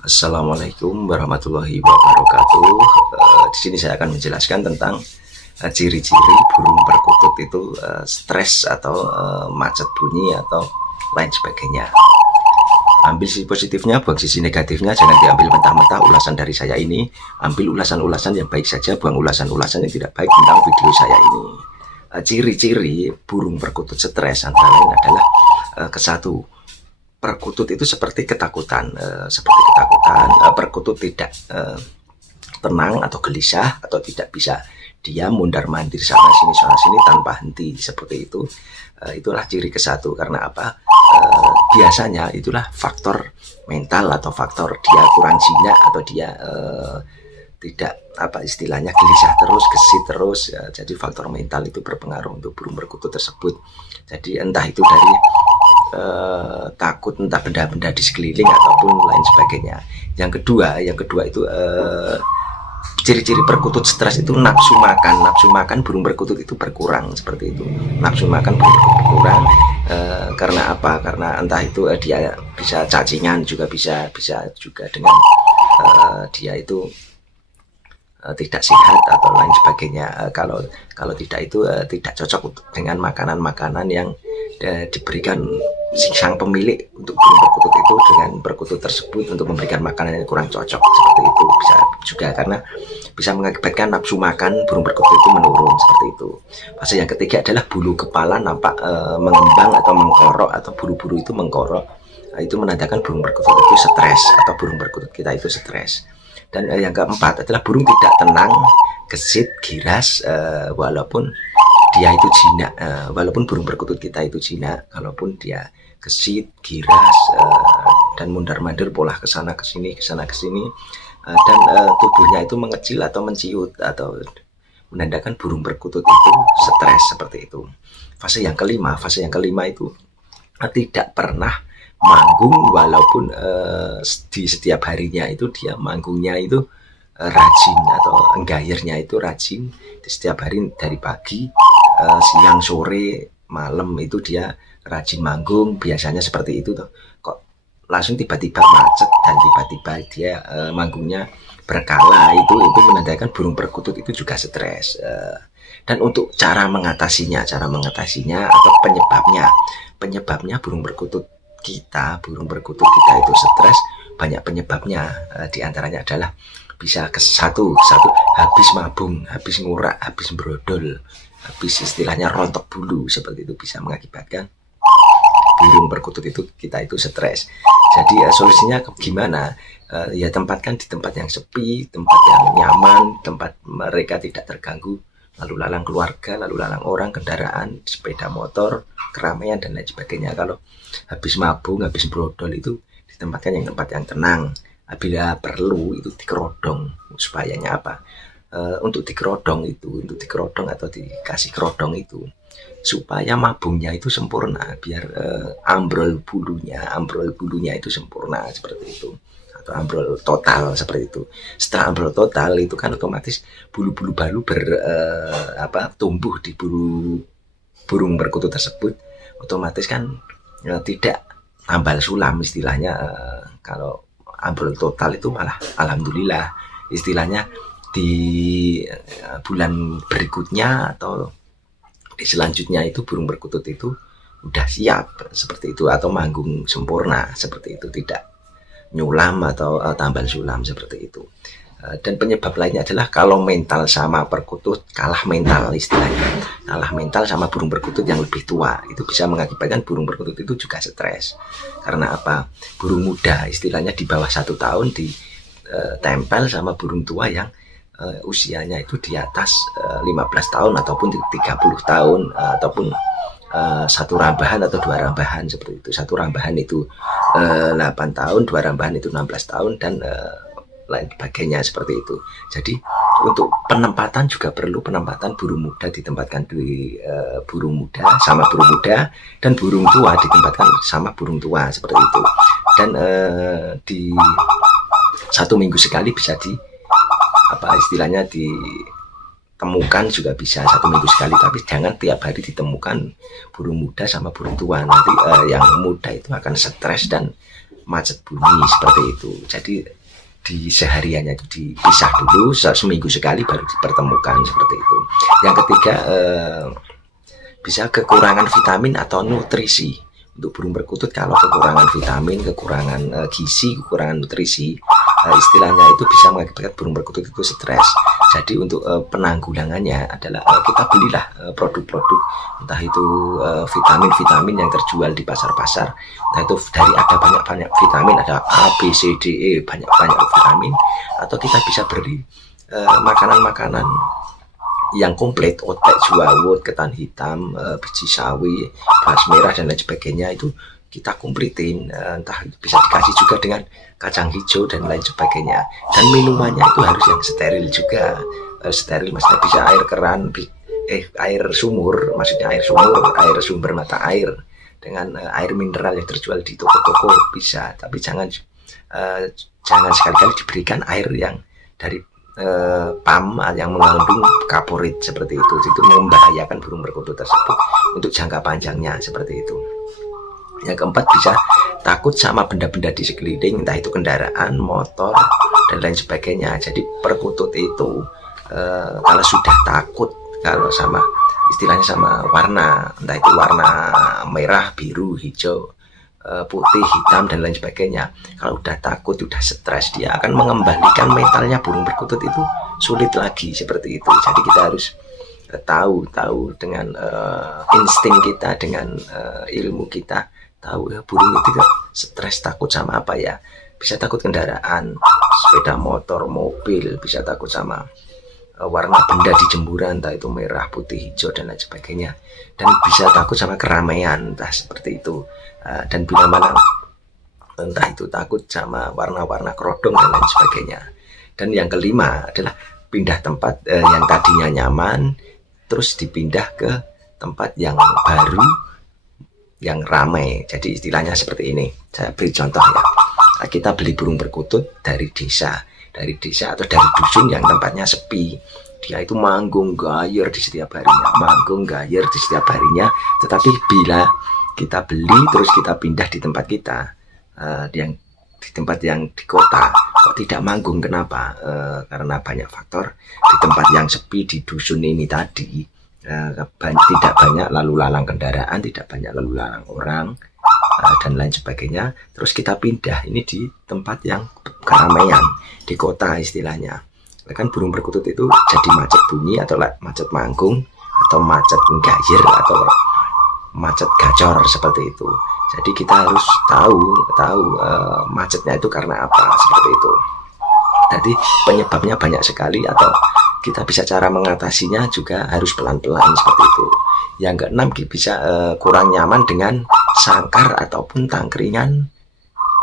Assalamualaikum warahmatullahi wabarakatuh. Di sini saya akan menjelaskan tentang ciri-ciri burung perkutut itu stres atau macet bunyi atau lain sebagainya. Ambil sisi positifnya, buang sisi negatifnya. Jangan diambil mentah-mentah ulasan dari saya ini. Ambil ulasan-ulasan yang baik saja, buang ulasan-ulasan yang tidak baik tentang video saya ini. Ciri-ciri burung perkutut stres antara lain adalah kesatu, perkutut itu seperti ketakutan, perkutut tidak tenang atau gelisah atau tidak bisa dia mundar-mandir sana sini tanpa henti seperti itu. Itulah ciri kesatu. Karena apa? Biasanya itulah faktor mental atau faktor dia kurang jinak atau dia tidak istilahnya gelisah terus, gesit terus. Jadi faktor mental itu berpengaruh untuk burung perkutut tersebut. Jadi entah itu dari takut entah benda-benda di sekeliling ataupun lain sebagainya. Yang kedua itu ciri-ciri perkutut stres itu nafsu makan burung perkutut itu berkurang seperti itu. Nafsu makan burung perkutut berkurang karena apa? Karena entah itu dia bisa cacingan, juga bisa juga dengan dia itu tidak sehat atau lain sebagainya. Kalau tidak itu tidak cocok dengan makanan-makanan yang diberikan sang pemilik untuk burung perkutut itu dengan perkutut tersebut untuk memberikan makanan yang kurang cocok seperti itu. Bisa juga karena bisa mengakibatkan nafsu makan burung perkutut itu menurun seperti itu. Fase yang ketiga adalah bulu kepala nampak mengembang atau mengkorok atau bulu-bulu itu mengkorok. Itu menandakan burung perkutut itu stres atau burung perkutut kita itu stres. Dan yang keempat adalah burung tidak tenang, gesit, giras, walaupun dia itu jinak, walaupun burung perkutut kita itu jinak, kalaupun dia gesit, giras, dan mundar-mandir pola kesana kesini, dan tubuhnya itu mengecil atau menciut atau menandakan burung perkutut itu stres seperti itu. Fase yang kelima itu tidak pernah manggung, walaupun di setiap harinya itu dia manggungnya itu rajin atau enggayernya itu rajin di setiap hari dari pagi, siang, sore, malam itu dia rajin manggung biasanya seperti itu. Kok langsung tiba-tiba macet dan tiba-tiba dia manggungnya berkala, itu menandakan burung perkutut itu juga stres. Dan untuk cara mengatasinya atau penyebabnya burung perkutut kita itu stres, banyak penyebabnya. Diantaranya adalah bisa satu habis mabung, habis ngurak, habis brodol, habis istilahnya rontok bulu, seperti itu bisa mengakibatkan burung perkutut itu kita itu stres. Jadi solusinya gimana? Ya tempatkan di tempat yang sepi, tempat yang nyaman, tempat mereka tidak terganggu lalu lalang keluarga, lalu lalang orang, kendaraan, sepeda motor, keramaian dan lain sebagainya. Kalau habis mabung, habis brodol itu ditempatkan yang tempat yang tenang. Bila perlu itu dikerodong, supayanya apa? Untuk dikerodong atau dikasih kerodong itu supaya mabungnya itu sempurna, biar ambrol bulunya itu sempurna seperti itu, atau ambrol total seperti itu. Setelah ambrol total itu kan otomatis bulu-bulu baru tumbuh di bulu burung perkutut tersebut, otomatis kan tidak tambal sulam istilahnya. Kalau ambrol total itu malah alhamdulillah istilahnya di bulan berikutnya atau di selanjutnya itu burung perkutut itu udah siap seperti itu, atau manggung sempurna seperti itu, tidak nyulam atau tambal sulam seperti itu. Dan penyebab lainnya adalah kalau mental sama perkutut kalah mental, istilahnya kalah mental sama burung perkutut yang lebih tua, itu bisa mengakibatkan burung perkutut itu juga stres. Karena apa? Burung muda istilahnya di bawah 1 tahun ditempel sama burung tua yang usianya itu di atas 15 tahun ataupun 30 tahun, ataupun satu rambahan atau 2 rambahan seperti itu. Satu rambahan itu 8 tahun, 2 rambahan itu 16 tahun, dan lain sebagainya seperti itu. Jadi untuk penempatan juga perlu penempatan burung muda ditempatkan di burung muda sama burung muda, dan burung tua ditempatkan sama burung tua seperti itu. Dan di 1 minggu sekali bisa istilahnya ditemukan juga bisa 1 minggu sekali, tapi jangan tiap hari ditemukan burung muda sama burung tua. Nanti yang muda itu akan stres dan macet bunyi seperti itu. Jadi di sehariannya itu dipisah dulu, seminggu sekali baru dipertemukan seperti itu. Yang ketiga, bisa kekurangan vitamin atau nutrisi. Untuk burung perkutut kalau kekurangan vitamin, kekurangan gizi, kekurangan nutrisi, istilahnya itu bisa mengakibatkan burung perkutut itu stres. Jadi untuk penanggulangannya adalah kita belilah produk-produk, entah itu vitamin-vitamin yang terjual di pasar-pasar, entah itu dari ada banyak-banyak vitamin, ada A, B, C, D, E, banyak-banyak vitamin, atau kita bisa beli makanan-makanan yang komplit, otek, juawut, ketan hitam, biji sawi, beras merah dan lain sebagainya, itu kita kompletin, entah bisa dikasih juga dengan kacang hijau dan lain sebagainya. Dan minumannya itu harus yang steril juga, steril maksudnya bisa air keran, air sumur, maksudnya air sumur, air sumber mata air dengan air mineral yang terjual di toko-toko bisa, tapi jangan sekali-kali diberikan air yang dari pam yang mengandung kaporit seperti itu membahayakan burung perkutut tersebut untuk jangka panjangnya seperti itu. Yang keempat, bisa takut sama benda-benda di sekeliling, entah itu kendaraan, motor dan lain sebagainya. Jadi perkutut itu kalau sudah takut, kalau sama istilahnya sama warna, entah itu warna merah, biru, hijau, putih, hitam dan lain sebagainya, kalau udah takut, udah stres, dia akan mengembalikan mentalnya burung perkutut itu sulit lagi seperti itu. Jadi kita harus tahu dengan insting kita, dengan ilmu kita, tahu ya burung itu stres takut sama apa ya. Bisa takut kendaraan, sepeda motor, mobil, bisa takut sama warna benda di jemuran, entah itu merah, putih, hijau dan lain sebagainya, dan bisa takut sama keramaian, entah seperti itu. Dan bila mana entah itu takut sama warna-warna kerodong dan lain sebagainya. Dan yang kelima adalah pindah tempat, yang tadinya nyaman terus dipindah ke tempat yang baru, yang ramai. Jadi istilahnya seperti ini, saya beri contoh ya. Kita beli burung perkutut dari desa atau dari dusun yang tempatnya sepi. Dia itu manggung gayer di setiap harinya, tetapi bila kita beli terus kita pindah di tempat kita, yang di tempat yang di kota, kok tidak manggung. Kenapa? Karena banyak faktor. Di tempat yang sepi di dusun ini tadi, tidak banyak lalu lalang kendaraan, tidak banyak lalu lalang orang, dan lain sebagainya. Terus kita pindah ini di tempat yang keramaian, di kota istilahnya. Kan burung perkutut itu jadi macet bunyi, atau macet manggung, atau macet gayer, atau macet gacor seperti itu. Jadi kita harus tahu macetnya itu karena apa seperti itu. Jadi penyebabnya banyak sekali, atau kita bisa cara mengatasinya juga harus pelan-pelan seperti itu. Yang keenam, bisa kurang nyaman dengan sangkar ataupun tangkringan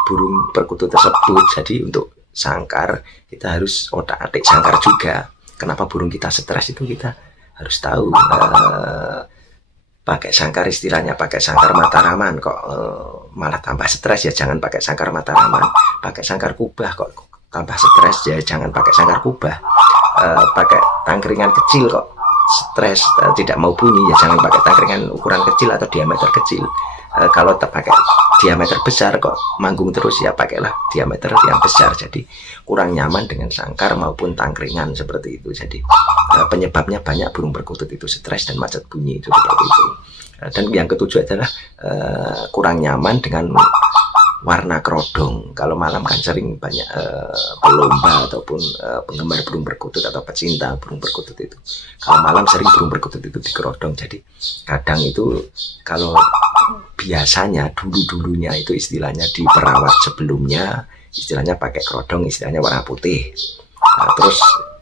burung perkutut tersebut. Jadi untuk sangkar kita harus otak-atik sangkar juga. Kenapa burung kita stres itu kita harus tahu. Pakai sangkar, istilahnya pakai sangkar mataraman kok malah tambah stres, ya jangan pakai sangkar mataraman. Pakai sangkar kubah kok tambah stres, ya jangan pakai sangkar kubah. Pakai tangkringan kecil kok stres, tidak mau bunyi, ya jangan pakai tangkringan ukuran kecil atau diameter kecil. Kalau pakai diameter besar kok manggung terus, ya pakailah diameter yang besar. Jadi kurang nyaman dengan sangkar maupun tangkringan seperti itu. Jadi penyebabnya banyak burung perkutut itu stres dan macet bunyi itu seperti itu. Dan yang ketujuh adalah kurang nyaman dengan warna kerodong. Kalau malam kan sering banyak pelomba ataupun penggemar burung perkutut atau pecinta burung perkutut itu. Kalau malam sering burung perkutut itu dikerodong. Jadi kadang itu kalau biasanya dulunya itu istilahnya diperawat sebelumnya, istilahnya pakai kerodong, istilahnya warna putih. Terus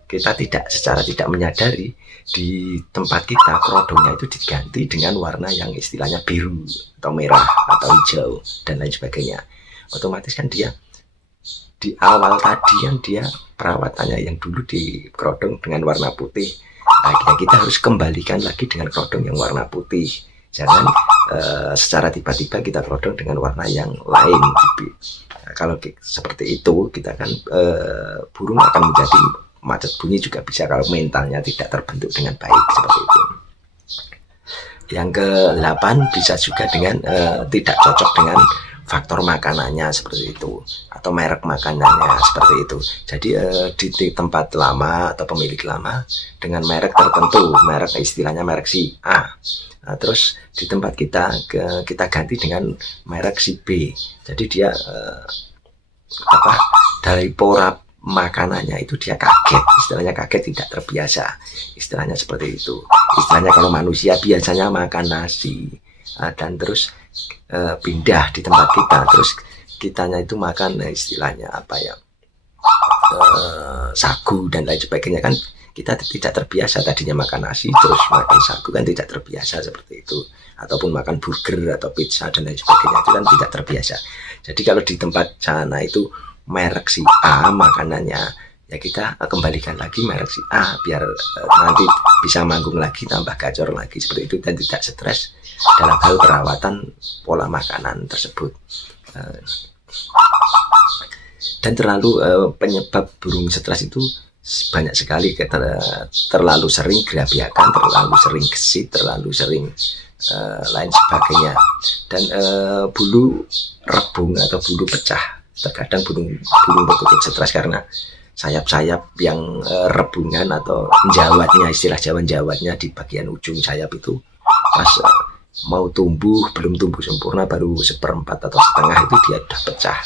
kita secara tidak menyadari di tempat kita kerodongnya itu diganti dengan warna yang istilahnya biru atau merah atau hijau dan lain sebagainya. Otomatis kan dia di awal tadi yang dia perawatannya yang dulu di kerodong dengan warna putih, nah, kita harus kembalikan lagi dengan kerodong yang warna putih. Jangan secara tiba-tiba kita kerodong dengan warna yang lain. Kalau seperti itu, kita kan burung akan menjadi macet bunyi juga bisa kalau mentalnya tidak terbentuk dengan baik seperti itu. Yang ke-8 bisa juga dengan tidak cocok dengan faktor makanannya seperti itu, atau merek makanannya seperti itu. Jadi di tempat lama atau pemilik lama dengan merek tertentu, merek istilahnya merek si A. Nah, terus di tempat kita ganti dengan merek si B. Jadi dia dari pola makanannya itu dia kaget, istilahnya kaget, tidak terbiasa, istilahnya seperti itu. Istilahnya kalau manusia biasanya makan nasi, dan terus pindah di tempat kita, terus kitanya itu makan istilahnya sagu dan lain sebagainya, kan kita tidak terbiasa tadinya makan nasi terus makan sagu, kan tidak terbiasa seperti itu, ataupun makan burger atau pizza dan lain sebagainya, itu kan tidak terbiasa. Jadi kalau di tempat sana itu merek si A makanannya, ya kita kembalikan lagi merek si A biar nanti bisa manggung lagi, tambah gacor lagi seperti itu, dan tidak stres dalam hal perawatan pola makanan tersebut. Dan terlalu penyebab burung stres itu banyak sekali, terlalu sering gerabiakan, terlalu sering gesit, terlalu sering lain sebagainya, dan bulu rebung atau bulu pecah. Terkadang burung perkutut stres karena sayap-sayap yang rebungan atau jawatnya, istilah jawatnya di bagian ujung sayap itu pas mau tumbuh, belum tumbuh sempurna, baru seperempat atau setengah itu dia udah pecah,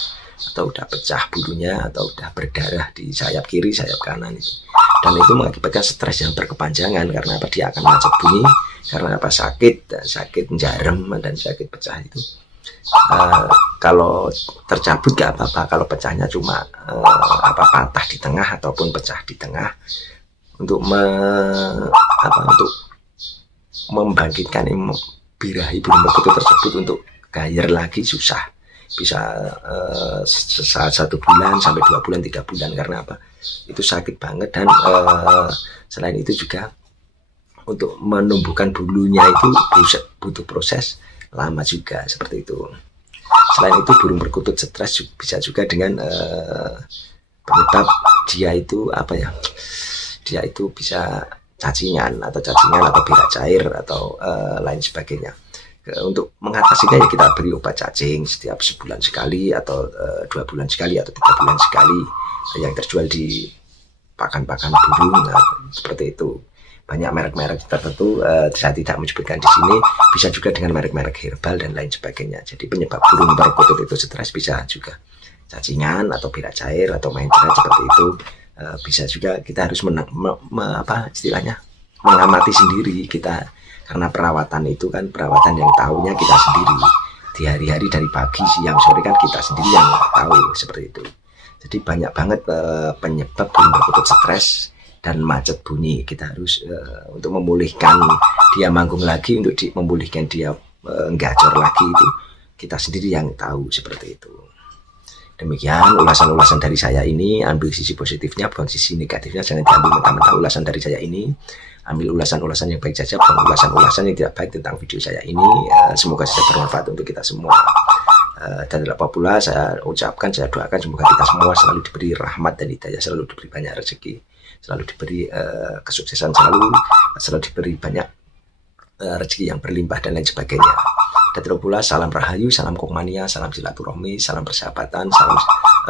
atau udah pecah bulunya, atau udah berdarah di sayap kiri, sayap kanan itu. Dan itu mengakibatkan stres yang berkepanjangan. Karena apa? Dia akan macet bunyi, karena apa? Sakit jarem dan sakit pecah itu. Kalau tercabut gak apa-apa, kalau pecahnya cuma patah di tengah ataupun pecah di tengah, untuk untuk membangkitkan birahi burung perkutut tersebut untuk gair lagi susah, bisa 1 bulan sampai 2 bulan 3 bulan. Karena apa? Itu sakit banget, dan selain itu juga untuk menumbuhkan bulunya itu butuh proses lama juga, seperti itu. Selain itu burung perkutut stres bisa juga dengan penyebab dia itu dia itu bisa cacingan atau berak cair atau lain sebagainya. Untuk mengatasinya ya kita beri obat cacing setiap sebulan sekali, atau 2 bulan sekali, atau 3 bulan sekali, yang terjual di pakan-pakan burung, seperti itu. Banyak merek-merek tertentu, saya tidak menyebutkan di sini, bisa juga dengan merek-merek herbal dan lain sebagainya. Jadi penyebab burung perkutut itu stres bisa juga cacingan atau berak cair atau main cerah seperti itu. Bisa juga kita harus istilahnya mengamati sendiri kita, karena perawatan itu kan perawatan yang tahunya kita sendiri. Di hari-hari dari pagi, siang, sore kan kita sendiri yang tahu, seperti itu. Jadi banyak banget penyebab burung perkutut stres dan macet bunyi. Kita harus untuk memulihkan dia manggung lagi, untuk memulihkan dia gacor lagi, itu kita sendiri yang tahu, seperti itu. Demikian ulasan-ulasan dari saya ini. Ambil sisi positifnya, bukan sisi negatifnya. Jangan diambil mentah-mentah ulasan dari saya ini. Ambil ulasan-ulasan yang baik saja, bukan ulasan-ulasan yang tidak baik tentang video saya ini. Semoga saja bermanfaat untuk kita semua. Dan tidak pula saya ucapkan, saya doakan semoga kita semua selalu diberi rahmat dan hidayah, selalu diberi banyak rezeki, selalu diberi kesuksesan, selalu diberi banyak rezeki yang berlimpah dan lain sebagainya. Dan terus pula salam rahayu, salam kokmania, salam silaturahmi, salam persahabatan, salam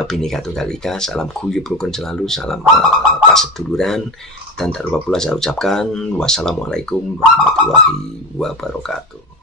Bhinneka Tunggal Ika, salam guyub rukun selalu, salam paseduluran. Dan tak lupa pula saya ucapkan wassalamualaikum warahmatullahi wabarakatuh.